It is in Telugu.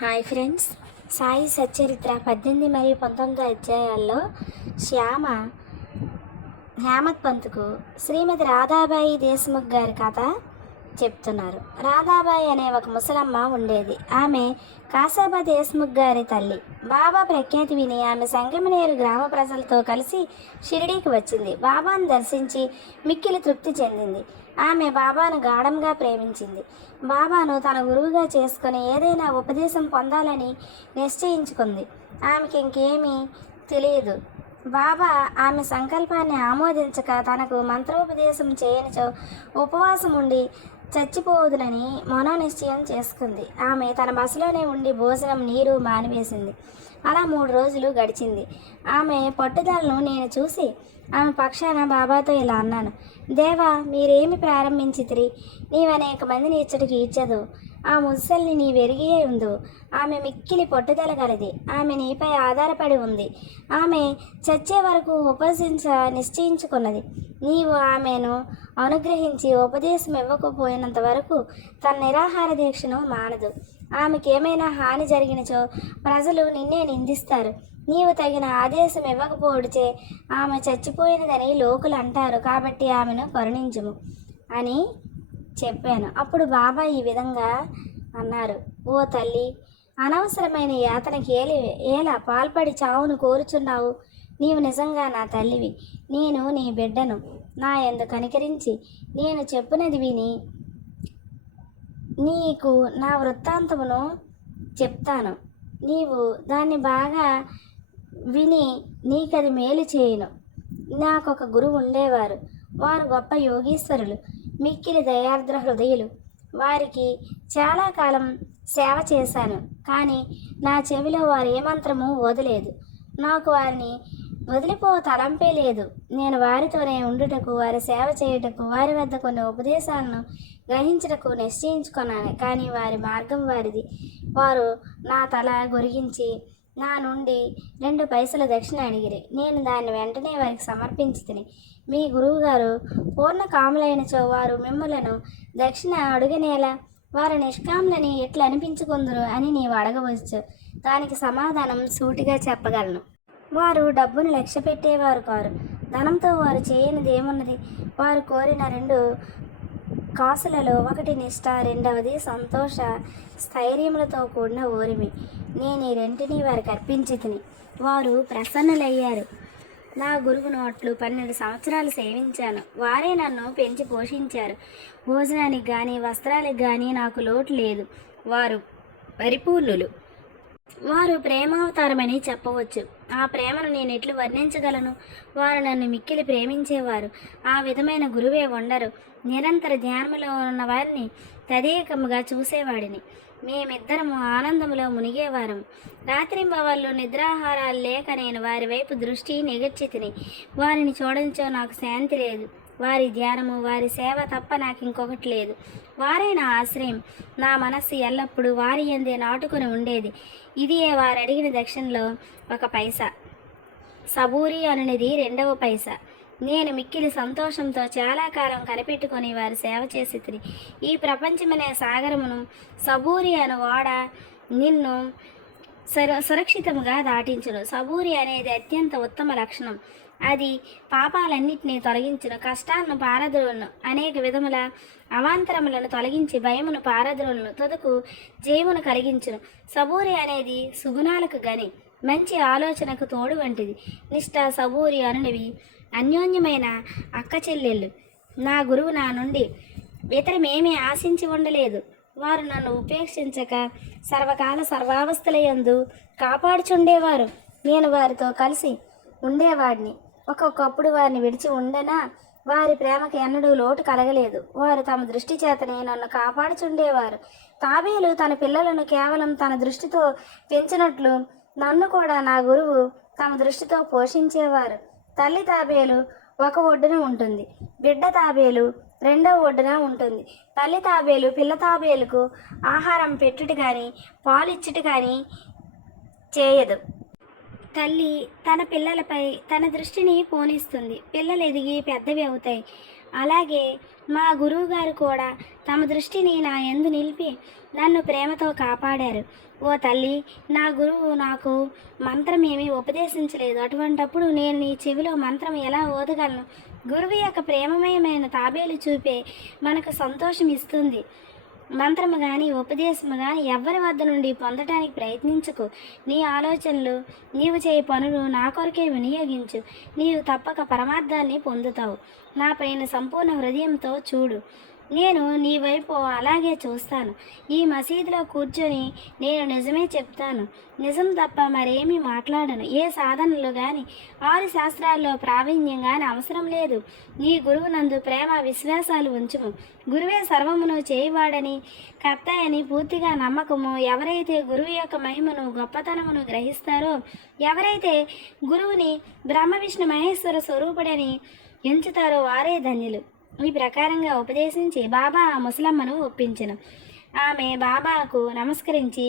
హాయ్ ఫ్రెండ్స్, సాయి సచ్చరిత్ర 18 మరియు 19 అధ్యాయాల్లో శ్యామ హేమత్ పంత్కు శ్రీమతి రాధాబాయి దేశ్ముఖ్ గారి కథ చెప్తున్నారు. రాధాబాయి అనే ఒక ముసలమ్మ ఉండేది. ఆమె కాసాబా దేశ్ముఖ్ గారి తల్లి. బాబా ప్రఖ్యాతి విని ఆమె సంగమనేరు గ్రామ ప్రజలతో కలిసి షిరిడీకి వచ్చింది. బాబాను దర్శించి మిక్కిలి తృప్తి చెందింది. ఆమె బాబాను గాఢంగా ప్రేమించింది. బాబాను తన గురువుగా చేసుకుని ఏదైనా ఉపదేశం పొందాలని నిశ్చయించుకుంది. ఆమెకి ఇంకేమీ తెలియదు. బాబా ఆమె సంకల్పాన్ని ఆమోదించక తనకు మంత్రోపదేశం చేయనిచో ఉపవాసం ఉండి చచ్చిపోవదునని మనోనిశ్చయం చేసుకుంది. ఆమె తన బసలోనే ఉండి భోజనం నీరు మానివేసింది. అలా 3 రోజులు గడిచింది. ఆమె పట్టుదలను నేను చూసి ఆమె పక్షాన బాబాతో ఇలా అన్నాను: దేవా, మీరేమి ప్రారంభించితిరి? నీవనేక మందిని ఇచ్చటికి ఇచ్చదు. ఆ ముసల్ని నీవెరిగియే ఉందు. ఆమె మిక్కిలి పట్టుదల గలది. ఆమె నీపై ఆధారపడి ఉంది. ఆమె చచ్చే వరకు ఉపవసించ నిశ్చయించుకున్నది. నీవు ఆమెను అనుగ్రహించి ఉపదేశం ఇవ్వకపోయినంత వరకు తన నిరాహార దీక్షను మానదు. ఆమెకేమైనా హాని జరిగినచో ప్రజలు నిన్నే నిందిస్తారు. నీవు తగిన ఆదేశం ఇవ్వకపోవడిచే ఆమె చచ్చిపోయినదని లోకులు అంటారు. కాబట్టి ఆమెను కరుణించుము అని చెప్పాను. అప్పుడు బాబా ఈ విధంగా అన్నారు: ఓ తల్లి, అనవసరమైన యాతనకి ఎలా పాల్పడి చావును కోరుచున్నావు? నీవు నిజంగా నా తల్లివి. నేను నీ బిడ్డను. నా యందు కనికరించి నేను చెప్పినది విని నీకు నా వృత్తాంతమును చెప్తాను. నీవు దాన్ని బాగా విని నీకది మేలు చేయును. నాకొక గురువు ఉండేవారు. వారు గొప్ప యోగీశ్వరులు, మిక్కిలి దయార్ద్ర హృదయులు. వారికి చాలా కాలం సేవ చేశాను. కానీ నా చెవిలో వారు ఏ మంత్రము వదలేదు. నాకు వారిని వదిలిపో తలంపే లేదు. నేను వారితోనే ఉండుటకు, వారి సేవ చేయుటకు, వారి వద్ద కొన్ని ఉపదేశాలను గ్రహించుటకు నిశ్చయించుకున్నాను. కానీ వారి మార్గం వారిది. వారు నా తల గొరిగించి నా నుండి 2 పైసల దక్షిణ అడిగిరి. నేను దాన్ని వెంటనే వారికి సమర్పించి తిని, మీ గురువుగారు పూర్ణ కాములైనచో వారు మిమ్మలను దక్షిణ అడుగనేలా? వారు నిష్కాములని ఎట్లా అనిపించుకుందరు అని నీవు అడగవచ్చు. దానికి సమాధానం సూటిగా చెప్పగలను. వారు డబ్బును లక్ష్య పెట్టేవారు కారు. ధనంతో వారు చేయనిది ఏమున్నది? వారు కోరిన 2 కాసులలో ఒకటి నిష్ఠ, రెండవది సంతోష స్థైర్యములతో కూడిన ఓరిమి. నేను ఈ 2ని వారికి అర్పించి తిని వారు ప్రసన్నులయ్యారు. నా గురువు నోట్లు 12 సంవత్సరాలు సేవించాను. వారే నన్ను పెంచి పోషించారు. భోజనానికి కానీ వస్త్రాలకు కానీ నాకు లోటు లేదు. వారు పరిపూర్ణులు. వారు ప్రేమావతారమని చెప్పవచ్చు. ఆ ప్రేమను నేను ఎట్లు వర్ణించగలను? వారు నన్ను మిక్కిలి ప్రేమించేవారు. ఆ విధమైన గురువే ఉండరు. నిరంతర ధ్యానములో ఉన్న వారిని తదేకముగా చూసేవాడిని. మేమిద్దరము ఆనందములో మునిగేవారం. రాత్రింబవళ్ళు నిద్రాహారాలు లేక నేను వారి వైపు దృష్టి నిగర్చి తిని వారిని చూడనిచో నాకు శాంతి లేదు. వారి ధ్యానము, వారి సేవ తప్ప నాకు ఇంకొకటి లేదు. వారే నా ఆశ్రయం. నా మనస్సు ఎల్లప్పుడూ వారి యందే నాటుకొని ఉండేది. ఇదియే వారు అడిగిన దక్షిణలో 1 పైసా. సబూరి అనునిది 2వ పైసా. నేను మిక్కిలి సంతోషంతో చాలా కాలం కనిపెట్టుకొని వారి సేవ చేసి తిని ఈ ప్రపంచమనే సాగరమును సబూరి అను ఓడ నిన్ను సురక్షితంగా దాటించును. సబూరి అనేది అత్యంత ఉత్తమ లక్షణం. అది పాపాలన్నింటినీ తొలగించును, కష్టాలను పారద్రోలును, అనేక విధముల అవాంతరములను తొలగించి భయమును పారద్రోలును, తుదకు జయమును కలిగించును. సబూరి అనేది సుగుణాలకు గని, మంచి ఆలోచనకు తోడు వంటిది. నిష్ఠ, సబూరి అనునివి అన్యోన్యమైన అక్క చెల్లెళ్ళు. నా గురువు నా నుండి ఇతరమేమీ ఆశించి ఉండలేదు. వారు నన్ను ఉపేక్షించక సర్వకాల సర్వావస్థలయందు కాపాడుచుండేవారు. నేను వారితో కలిసి ఉండేవాడిని. ఒక్కొక్కప్పుడు వారిని విడిచి ఉండనా వారి ప్రేమకి ఎన్నడూ లోటు కలగలేదు. వారు తమ దృష్టి చేతనే నన్ను కాపాడుచుండేవారు. తాబేలు తన పిల్లలను కేవలం తన దృష్టితో పెంచినట్లు నన్ను కూడా నా గురువు తమ దృష్టితో పోషించేవారు. తల్లి తాబేలు ఒక ఒడ్డున ఉంటుంది, బిడ్డ తాబేలు 2వ ఒడ్డున ఉంటుంది. తల్లి తాబేలు పిల్ల తాబేలుకు ఆహారం పెట్టుట కానీ పాలిచ్చుట కానీ చేయదు. తల్లి తన పిల్లలపై తన దృష్టిని పోనిస్తుంది. పిల్లలు ఎదిగి పెద్దవి అవుతాయి. అలాగే మా గురువుగారు కూడా తమ దృష్టిని నా యందు నిలిపి నన్ను ప్రేమతో కాపాడారు. ఓ తల్లి, నా గురువు నాకు మంత్రం ఏమీ ఉపదేశించలేదు. అటువంటప్పుడు నేను నీ చెవిలో మంత్రం ఎలా ఓదగలను? గురువు యొక్క ప్రేమమయమైన తాబేలు చూపే మనకు సంతోషం ఇస్తుంది. మంత్రము కానీ ఉపదేశము కానీ ఎవ్వరి వద్ద నుండి పొందటానికి ప్రయత్నించకు. నీ ఆలోచనలు, నీవు చేయ పనులు నా కొరకే వినియోగించు. నీవు తప్పక పరమార్థాన్ని పొందుతావు. నా పైన సంపూర్ణ హృదయంతో చూడు. నేను నీ వైపు అలాగే చూస్తాను. ఈ మసీదులో కూర్చొని నేను నిజమే చెప్తాను. నిజం తప్ప మరేమీ మాట్లాడను. ఏ సాధనలు కానీ 6 శాస్త్రాల్లో ప్రావీణ్యం కానీ అవసరం లేదు. నీ గురువు నందు ప్రేమ విశ్వాసాలు ఉంచుము. గురువే సర్వమును చేయువాడని, కర్త అని పూర్తిగా నమ్మకము. ఎవరైతే గురువు యొక్క మహిమను, గొప్పతనమును గ్రహిస్తారో, ఎవరైతే గురువుని బ్రహ్మ విష్ణు మహేశ్వర స్వరూపుడని ఎంచుతారో వారే ధన్యులు. ఈ ప్రకారంగా ఉపదేశించి బాబా ఆ ముసలమ్మను ఒప్పించెను. ఆమె బాబాకు నమస్కరించి